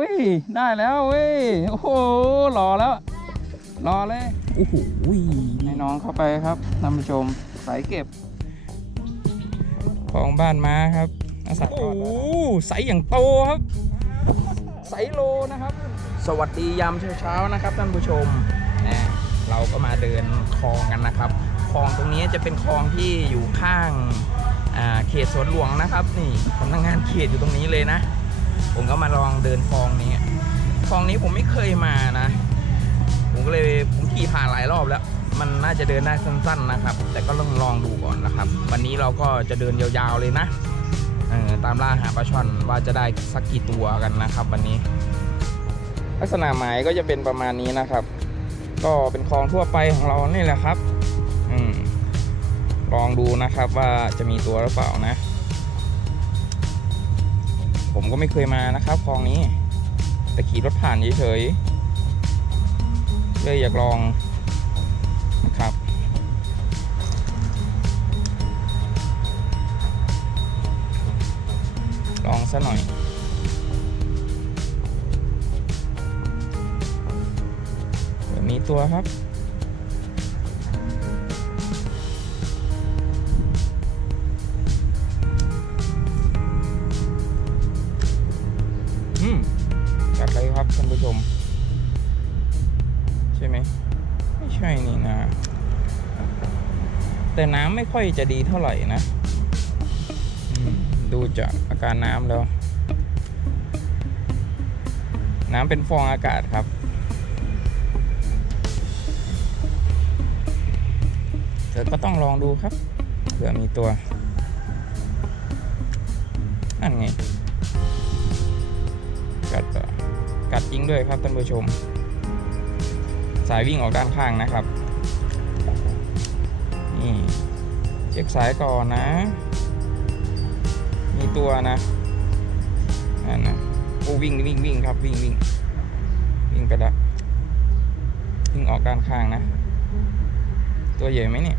เฮ้ยได้แล้วเว้ยโอ้โหรอแล้วรอเลยโอ้โหให้น้องเข้าไปครับท่านผู้ชมสายเก็บ ของบ้านม้าครับอาสาโอ้โหไซส์อย่างโตครับไซโลนะครับ สวัสดียามเช้าๆนะครับท่านผู้ชมนะเราก็มาเดินคลองกันนะครับคลองตรงนี้จะเป็นคลองที่อยู่ข้างอ่าเขตสวนหลวงนะครับ นี่สำนักงานเขตอยู่ตรงนี้เลยนะ ผมก็มาลองเดินคลองนี้คลองนี้ผมไม่เคยมานะ ผมก็เลยผมขี่ผ่านหลายรอบแล้ว มันน่าจะเดินได้สั้น ๆนะครับ แต่ก็ลองลองดูก่อนนะครับ วันนี้เราก็จะเดินยาวๆเลยนะเออตามล่าหาปลาช่อนว่าจะได้สักกี่ตัวกันนะครับ วันนี้ ลักษณะหมายก็จะเป็นประมาณนี้นะครับ ก็เป็นคลองทั่วไปของเรานี่แหละครับอืมลองดูนะครับว่าจะมีตัวหรือเปล่านะ ผมก็ไม่เคยมานะครับคลองนี้ แต่ขี่รถผ่านเฉยๆเลยอยากลองนะครับลองซะหน่อยมีตัวครับ จัดเลยครับท่านผู้ชม ใช่ไหมไม่ใช่นี่นะ แต่น้ำไม่ค่อยจะดีเท่าไหร่นะดูจากอาการน้ำแล้ว น้ำเป็นฟองอากาศครับ แต่ก็ต้องลองดูครับเผื่อมีตัวนั่นไง กัดจริงด้วยครับท่านผู้ชม สายวิ่งออกด้านข้างนะครับ นี่เช็คสายก่อนนะ มีตัวนะนั่นนะโอ้วิ่งวิ่งวิ่งครับวิ่งวิ่งวิ่งไปแล้ววิ่งออกด้านข้างนะ ตัวใหญ่ไหมเนี่ย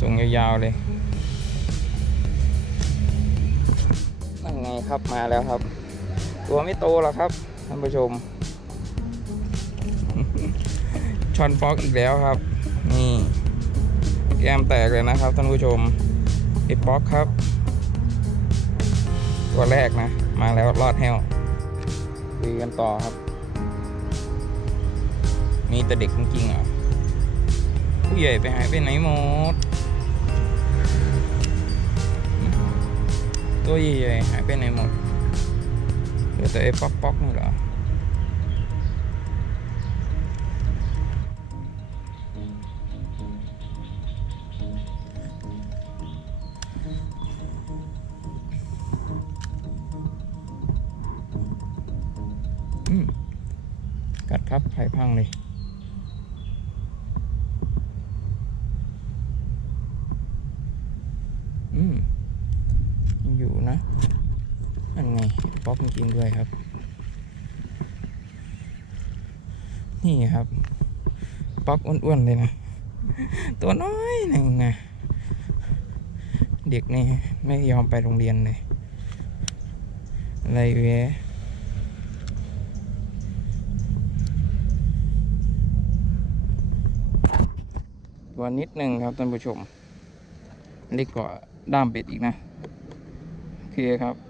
ส่งยาวๆเลยนั่นไงครับมาแล้วครับ ตัวไม่โตหรอกครับท่านผู้ชมชอนป๊อกอีกแล้วครับ นี่ แก้มแตกเลยนะครับท่านผู้ชมไอ้ป๊อกครับ ตัวแรกนะ มาแล้วรอดแฮวคุยกันต่อครับ มีแต่เด็กจริงๆอะผู้ใหญ่ไปหายไปไหนหมด ตัวใหญ่ๆหายไปไหนหมด เหลือแต่ไอ้ป๊อกป๊อกนี่เหรออืมกัดครับไผ่พังเลย อืมยังอยู่นะนั่นไงป๊อกจริงๆด้วยครับ นี่ครับป๊อกอ้วนๆเลยนะ ตัวน้อยหนึ่งนะเด็กนี่ไม่ยอมไปโรงเรียนเลยอะไรเว้ตัวนิดหนึ่งครับท่านผู้ชมเล็กกว่าด้ามเป็ดอีกนะ โอเคครับ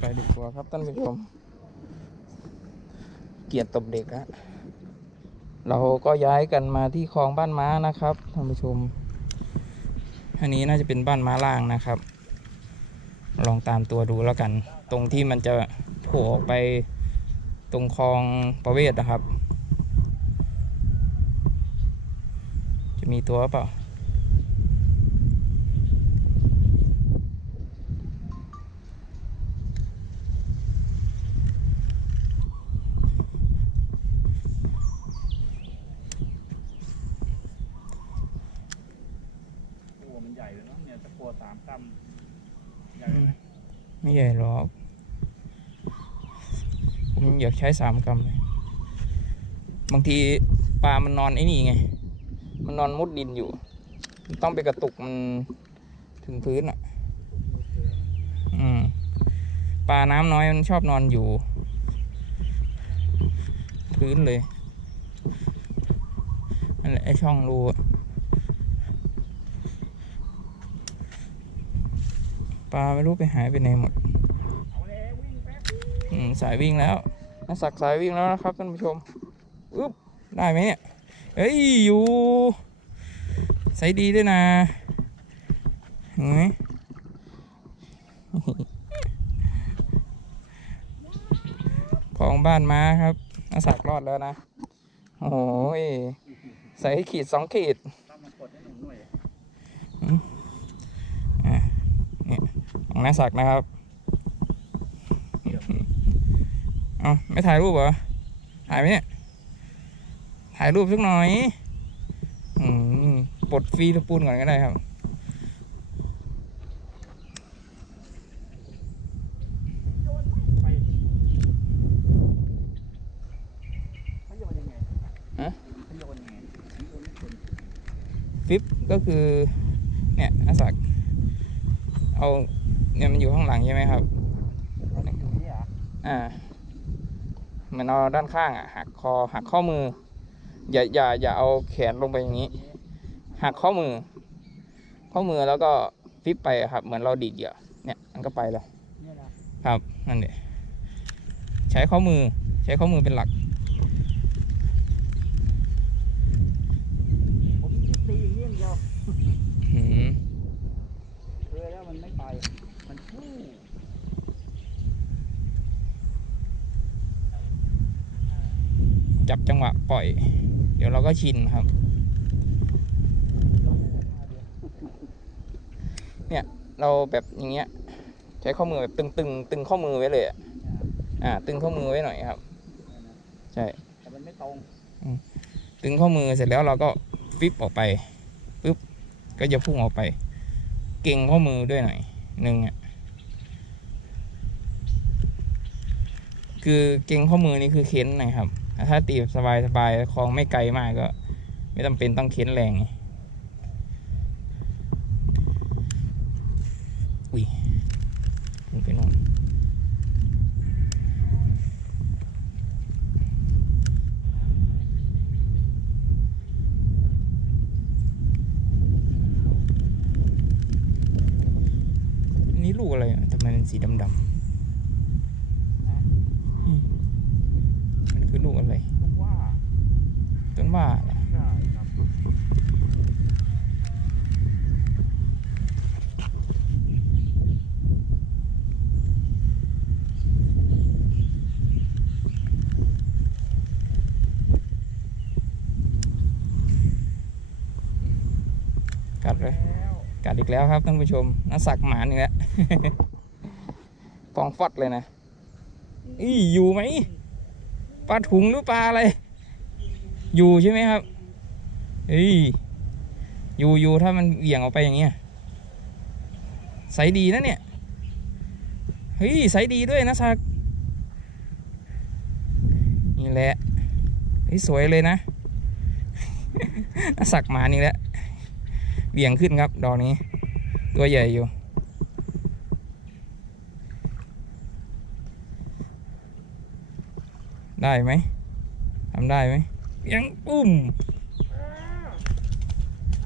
ไปดีกว่าครับท่านผู้ชม เกียรติตบเด็กอะเราก็ย้ายกันมาที่คลองบ้านม้านะครับท่านผู้ชม อันนี้น่าจะเป็นบ้านม้าล่างนะครับ ลองตามตัวดูแล้วกัน ตรงที่มันจะโผล่ออกไปตรงคลองประเวศนะครับ จะมีตัวเปล่า โอ้มันใหญ่เลยเนาะเนี่ยตะโพสามกรัมใหญ่ไหมไม่ใหญ่หรอก ผมอยากใช้สามกรัมเลย บางทีปลามันนอนไอ้นี่ไง มันนอนมุดดินอยู่ต้องไปกระตุกมันถึงพื้นอะ อืม ปลาน้ำน้อยมันชอบนอนอยู่ พื้นเลยนั่นไอช่องรูอะ ปลาไม่รู้ไปหายไปไหนหมดอืมสายวิ่งแล้วนักสักสายวิ่งแล้วนะครับท่านผู้ชมอึ๊บได้ไหมเนี่ยเฮ้ยอยู่ใส่ดีด้วยนะเห็นไหมของบ้านม้าครับนักสักรอดแล้วนะ โอ้ยใส่ขีดสองขีดให้หนุ่มหน่อย อะเนี่ย ของนักสักนะครับ เอาไม่ถ่ายรูปเหรอ ถ่ายไหมเนี่ย ถ่ายรูปสักหน่อย อืมปลดฟรีทปูนก่อนก็ได้ครับขาโยนยังไงฮะขาโยนยังไงฟิปก็คือ เนี่ยอาศักเอา เนี่ยมันอยู่ข้างหลังใช่ไหมครับเราต้องอยู่นี่เหรออ่าเหมือนเอาด้านข้างอะหักคอหักข้อมือ อย่าอย่าอย่าเอาแขนลงไปอย่างนี้ หักข้อมือ ข้อมือแล้วก็ฟิปไปอะครับ เหมือนเราดีดเหยื่อเนี่ยมันก็ไปแล้วเนี่ยนะครับนั่นเองใช้ข้อมือใช้ข้อมือเป็นหลัก ผมตีอย่างนี้อย่างเดียว อืม เคยแล้วมันไม่ไป มันฟู่ จับจังหวะปล่อย เดี๋ยวเราก็ชินครับ เนี่ยเราแบบอย่างเงี้ย ใช้ข้อมือแบบตึงตึงตึงข้อมือไว้เลยอะอ่า ตึงข้อมือไว้หน่อยครับ ใช่แต่มันไม่ตรงตึงข้อมือเสร็จแล้วเราก็ฟิปออกไปปุ๊บก็จะพุ่งออกไป เก่งข้อมือด้วยหน่อยหนึ่งอะคือเก่งข้อมือนี่คือเค้นหนะครับ ถ้าตีแบบสบายๆคลองไม่ไกลมากก็ ไม่จำเป็นต้องเค้นแรงอุ้ยลงไปนอนนี้ลูกอะไรอะทำไมเป็นสีดำๆอืมมันคือลูกอะไร ลูกว่า ต้นว่าเหรอ ใช่ครับ กัดเลย แล้ว กัด อีกแล้วครับท่านผู้ชมน่าสักหมานอีกแล้วฟองฟอดเลยนะอีอยู่ไหมปลาถุงหรือปลาอะไร อยู่ใช่ไหมครับเฮ้ยอยู่อยู่ถ้ามันเหวี่ยงออกไปอย่างเงี้ยใสดีนะเนี่ยเฮ้ยใสดีด้วยนะสักนี่แหละเฮ้ยสวยเลยนะน่าสักหมานี่แหละเบี่ยงขึ้นครับดอกนี้ ตัวใหญ่อยู่ ได้ไหมทำได้ไหมยังปุ้ม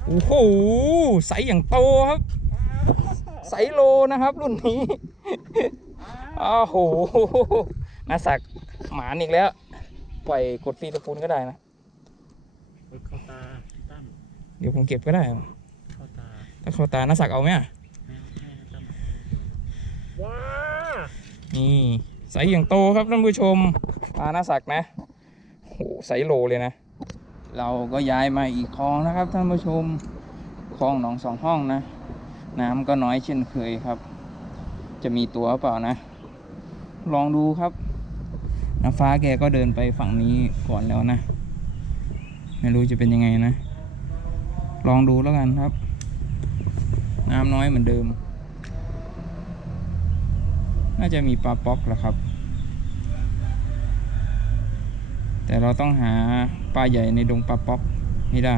โอ้โหใสอย่างโตครับ ใสโลนะครับ รุ่นนี้อ้าวโหนาสักหมานอีกแล้ว ปล่อยกดฟรีตะปูนก็ได้นะเฮ้ยเข้าตาตั้มเดี๋ยวผมเก็บก็ได้ เข้าตาถ้าเขาตานาสักเอาไหมอะแม่แม่ตั้มว้านี่ใสอย่างโตครับท่านผู้ชมปลาหน้าสักนะโหใสโลเลยนะ เราก็ย้ายมาอีกคลองนะครับท่านผู้ชมคลองหนองสองห้องนะ น้ำก็น้อยเช่นเคยครับ จะมีตัวเปล่านะ ลองดูครับน้ำฟ้าแกก็เดินไปฝั่งนี้ก่อนแล้วนะ ไม่รู้จะเป็นยังไงนะ ลองดูแล้วกันครับ น้ำน้อยเหมือนเดิม น่าจะมีปลาป๊อกแล้วครับ แต่เราต้องหาปลาใหญ่ในดงปลาป๊อกไม่ได้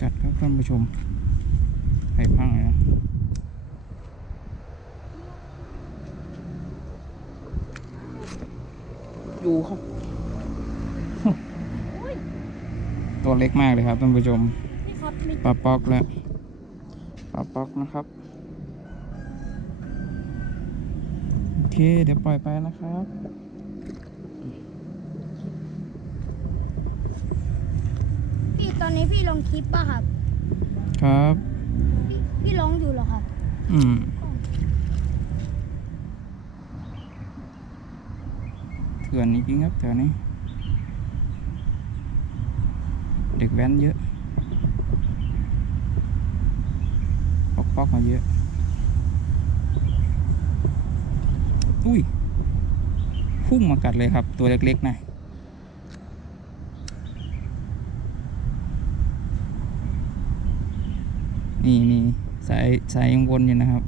กัดครับท่านผู้ชม อยู่ครับตัวเล็กมากเลยครับท่านผู้ชมนี่ครับมีปลาป๊อกแล้วปลาป๊อกนะครับ โอเค เดี๋ยวปล่อยไปนะครับพี่ตอนนี้พี่ลงคลิปป่ะครับ ครับ พี่พี่ลงอยู่เหรอครับ อืม เถื่อนจริงครับแถวนี้ เด็กแว้นเยอะปอกปอกมาเยอะ อุ้ยพุ่งมากัดเลยครับ ตัวเล็กๆนะนี่นี่สายสายยังวนอยู่นะครับ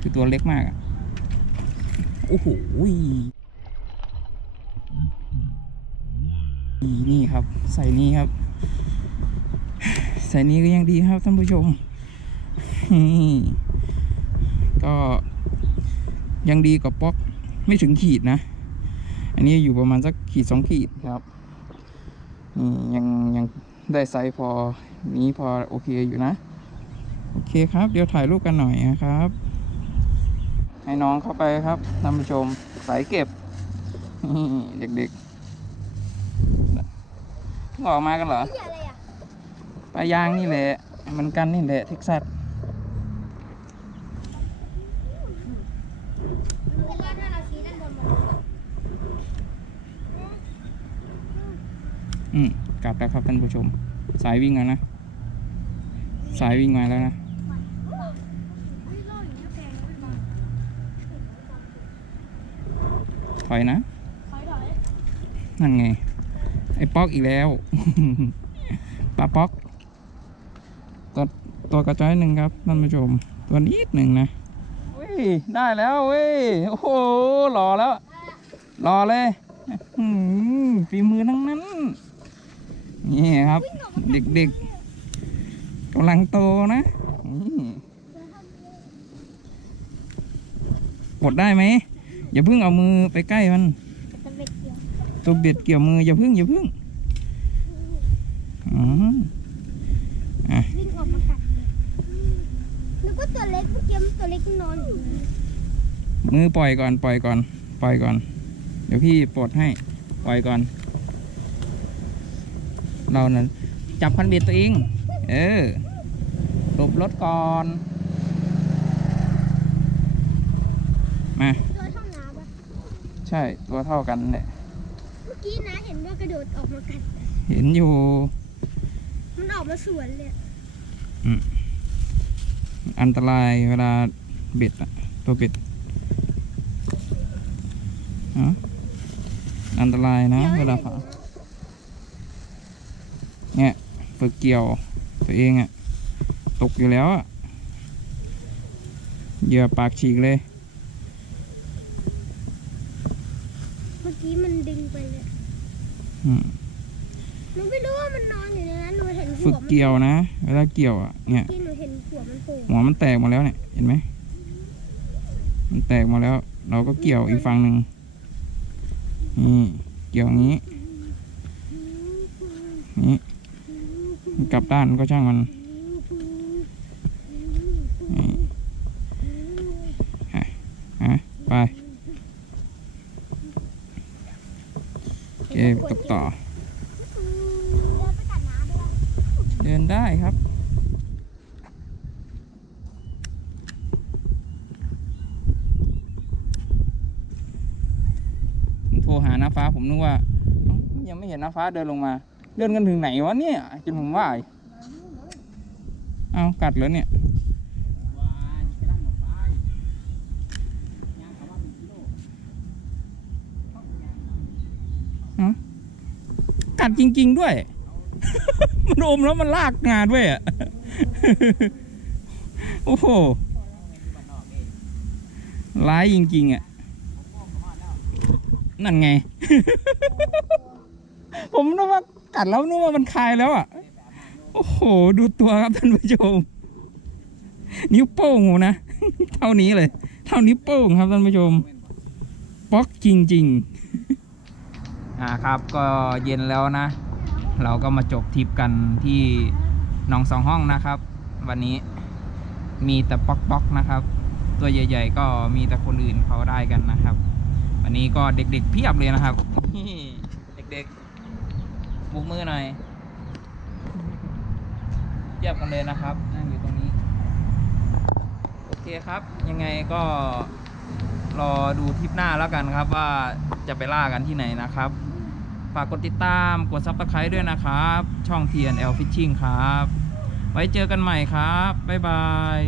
คือตัวเล็กมากอะ โอ้โหอี นี่ครับ ใส่นี้ครับ ใส่นี้ก็ยังดีครับท่านผู้ชมนี่ก็ยังดีกว่าป๊อกไม่ถึงขีดนะ อันนี้อยู่ประมาณสักขีดสองขีดครับนี่ยังยังได้ไซส์พอนี้พอโอเคอยู่นะ โอเคครับ เดี๋ยวถ่ายรูปกันหน่อยนะครับ ให้น้องเข้าไปครับท่านผู้ชมสายเก็บนี่เด็ก พิ่งออกมากันเหรอพี่อะไรอะปลายางนี่แหละเหมันกันนี่แหละเท็กซัสเวลาถ้าเราชี้ด้านบนมันอืมกลับแล้วครับท่านผู้ชม สายวิ่งแล้วนะ สายวิ่งมาแล้วนะ อุ้ยโล่อยู่ที่แพงนะพี่บอลถอยนะ ถอยถอยนั่นไง ไอ้ป๊อกอีกแล้วปลาป๊อกตัวตัวกระจ้อยหนึ่งครับท่านผู้ชม ตัวนิดหนึ่งนะเว้ยได้แล้วเว้ยโอ้โหหล่อแล้วหล่อเลยฝีมือทั้งนั้น นี่ครับ เด็กๆกำลังโตนะนี่หมดได้ไหมอย่าเพิ่งเอามือไปใกล้มัน เกี่ยวตัวเบ็ดเกี่ยวมืออย่าพึ่งอย่าพึ่งอ๋อวิ่งออกมากัดนึกว่าตัวเล็กเมื่อกี้มันตัวเล็กนอนอยู่นะมือปล่อยก่อนปล่อยก่อนปล่อยก่อน เดี๋ยวพี่ปลดให้ ปล่อยก่อน เรานั้นจับคันเบ็ดตัวเอง เออหลบรถก่อน มา ตัวเท่าน้ำปะใช่ตัวเท่ากันแหละ อกี้นะเห็นว่ากระโดดออกมากัด เห็นอยู่ มันออกมาสวนเลยอันตรายเวลาเบ็ดอะตัวเบ็ดฮะอันตรายนะ เวลาผ่าเนี่ยฝึกเกี่ยวตัวเองอะตกอยู่แล้วอะเหยื่อปากฉีกเลย เมื่อกี้มันดึงไปเลยอืม หนูไม่รู้ว่ามันนอนอยู่ในนั้นหนูเห็นหัฝึวกมันเกี่ยวนะ เวลาเกี่ยวอะเนี่ย ที่หนูเห็นหัวมันโผล่หัวมันแตกหมาแล้วเนี่ย เห็นไหม มันแตกมาแล้ว เราก็เกี่ยวอีกฝั่งหนึ่งนี่เกี่ยวอย่างนี้ นี่มันกลับด้านก็ช่างมันนี่ฮะฮะไปโอเคตกต่อ เดินไปตัดน้ำด้วย เดินได้ครับ ผมโทรหา น้าฟ้าผมนึกว่า ยังไม่เห็นน้าฟ้าเดินลงมา เดินกันถึงไหนวะเนี่ยจนผมว่าเอากัดแล้วเนี่ยกัดจริง ๆ ด้วย มันอมแล้วมันลากงาด้วยอะ โอ้โหร้ายจริง ๆ อะ นั่นไง ผมนึกว่ากัดแล้วนึกว่ามันคายแล้วอะ โอ้โห ดูตัวครับท่านผู้ชม นิ้วโป้งนะ เท่านี้เลย เท่านิ้วโป้งครับท่านผู้ชมป๊อกจริง ๆ อ่าครับก็เย็นแล้วนะ เราก็มาจบทริปกันที่หนองสองห้องนะครับ วันนี้มีแต่ป๊อกๆนะครับ ตัวใหญ่ ๆ ก็มีแต่คนอื่นเขาได้กันนะครับ วันนี้ก็เด็กๆเพียบเลยนะครับนี่เด็กๆบุกมือหน่อยเทียบกันเลยนะครับนั่งอยู่ตรงนี้โอเคครับ ยังไงก็รอดูทริปหน้าแล้วกันครับว่าจะไปล่ากันที่ไหนนะครับฝากกดติดตามกดซับสไครต์ด้วยนะครับ ช่อง TNL Fishing ครับ ไว้เจอกันใหม่ครับ บ๊ายบาย